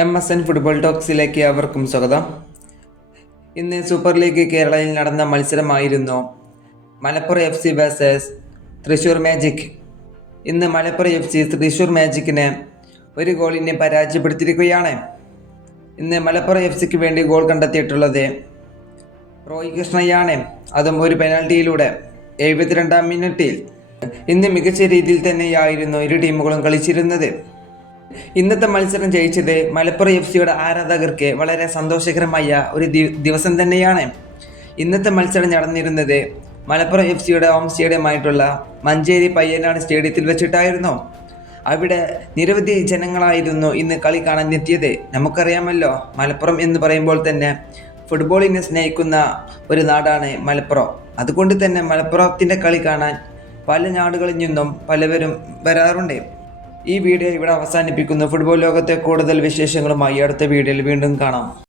MSN football ടോക്സിലേക്ക് അവർക്കും സ്വാഗതം. ഇന്ന് സൂപ്പർ ലീഗ് കേരളയിൽ നടന്ന മത്സരമായിരുന്നു Malappuram FC versus Thrissur Magic. ഇന്ന് മലപ്പുറം FC തൃശ്ശൂർ മാജിക്കിനെ ഒരു ഗോളിന് പരാജയപ്പെടുത്തിയിരിക്കുകയാണ്. ഇന്ന് മലപ്പുറം FCക്ക് വേണ്ടി ഗോൾ കണ്ടെത്തിയിട്ടുള്ളത് റോയ് കൃഷ്ണയാണ്, അതും ഒരു പെനാൽറ്റിയിലൂടെ 72-ാം മിനിറ്റിൽ. ഇന്ന് മികച്ച രീതിയിൽ തന്നെയായിരുന്നു ഇരു ടീമുകളും കളിച്ചിരുന്നത്. ഇന്നത്തെ മത്സരം ജയിച്ചത് മലപ്പുറം FCയുടെ ആരാധകർക്ക് വളരെ സന്തോഷകരമായ ഒരു ദിവസം തന്നെയാണ്. ഇന്നത്തെ മത്സരം നടന്നിരുന്നത് മലപ്പുറം FCയുടെ ഹോം സ്റ്റേഡിയമായിട്ടുള്ള മഞ്ചേരി പയ്യനാട് സ്റ്റേഡിയത്തിൽ വെച്ചിട്ടായിരുന്നു. അവിടെ നിരവധി ജനങ്ങളായിരുന്നു ഇന്ന് കളി കാണാൻ എത്തിയത്. നമുക്കറിയാമല്ലോ, മലപ്പുറം എന്ന് പറയുമ്പോൾ തന്നെ ഫുട്ബോളിനെ സ്നേഹിക്കുന്ന ഒരു നാടാണ് മലപ്പുറം. അതുകൊണ്ട് തന്നെ മലപ്പുറത്തിൻ്റെ കളി കാണാൻ പല നാടുകളിൽ നിന്നും പലവരും വരാറുണ്ട്. ഈ വീഡിയോ ഇവിടെ അവസാനിപ്പിക്കുന്നു. ഫുട്ബോൾ ലോകത്തെ കൂടുതൽ വിശേഷങ്ങളുമായി അടുത്ത വീഡിയോയിൽ വീണ്ടും കാണാം.